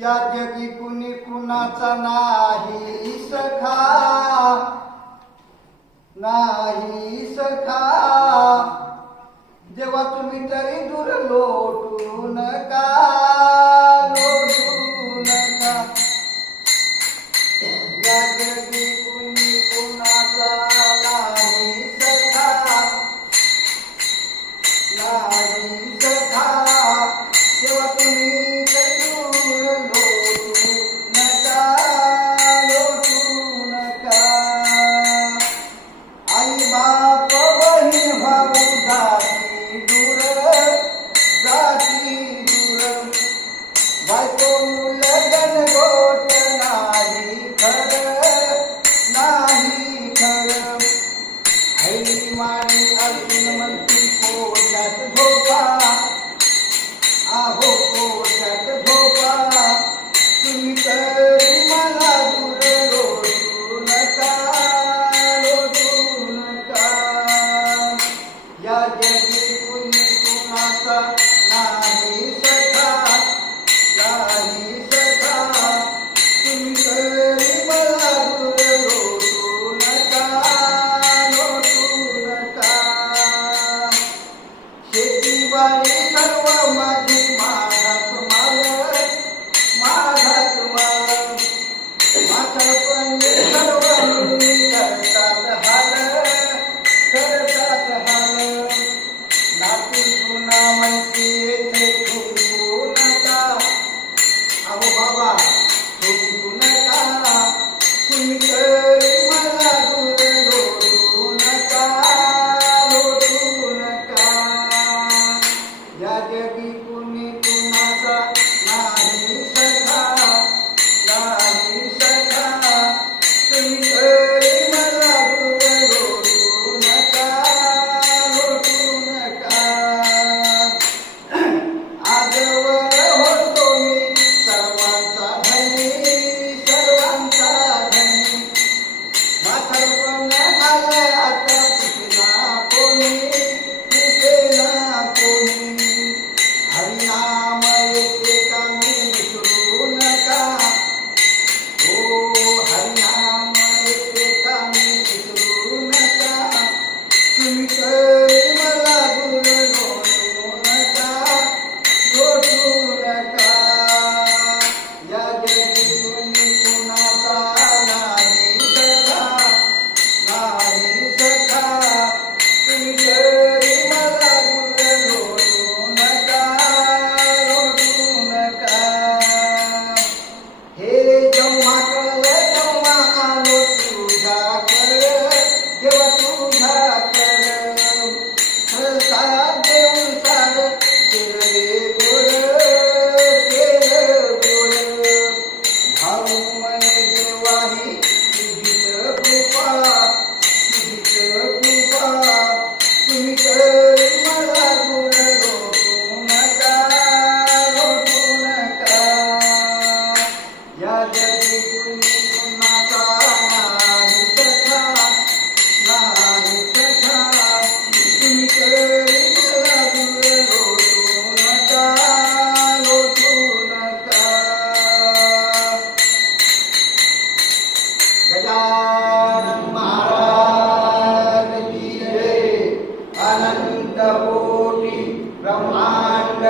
या जगी कुणी कुणाचा नाही सखा, नाही सखा. जेव्हा तुम्ही तरी दूर लोटू नका, लोटू नका. या जगी कुणी कुणाचा नाही सखा, नाही सखा. जेव्हा तुम्ही तरी दूर लोटू नका, लोटू नका. आई बाप बहीण भाऊ जाती दूर, जाती दूर. बायको लगन गोट नाही खरं, नाही खरं. आई मारी अजून म्हणती पोटात झोपा, आहो पोटात झोपा. तुम्ही तरी मला दूर लोटू नका, लोटू नका. या जगी कुणी कुणाचा नाही सखा, नाही सखा. तुम्ही तरी मला दूर लोटू नका, लोटू नका. शेतीवाडी सर्व माझी माझाच माल, माझाच माल. म्हातारपणी सर्व मुली करतात हाल, करतात हाल. नातू सुना म्हणती येथे थुंकू नका, अहो बाबा थुंकू नका. तुम्ही तरी मला दूर लोटू नका, लोटू नका. या जगी कुणी कुणाचा नाही सखा, नाही सखा. तुम्ही तरी मला दूर लोटू नका, लोटू नका. आजवर होतो मी सर्वांचा धनी, सर्वांचा धनी. म्हातारपण आलं आता पुसना कोणी, पुसेना कोणी. हरिनाम येते कामी विसरू नका, हो हरिनाम येते कामी विसरू नका. तुम्ही तरी मला दूर लोटू नका, लोटू नका. या जगी कुणी कुणाचा नाही सखा, नाही सखा. तुम्ही तरी मला दूर लोटू नका, लोटू नका. हे जेव्हा कळलं तेव्हा आलो तुझ्याकडं, जेव्हा तुझ्याकडं. प्रसाद देऊन सार केले गोड, केलं गोड. भाऊ म्हणे देवाही तुझीच कृपा, तुझीच कृपा. तुम्ही तरी मला दूर लोटू नका, लोटू नका. या जगी कुणी कुणाचा नाही सखा, नाही सखा. तुम्ही तरी मला दूर लोटू नका, लोटू नका. गजानन महाराज की जय. अनंत कोटी ब्रह्मांड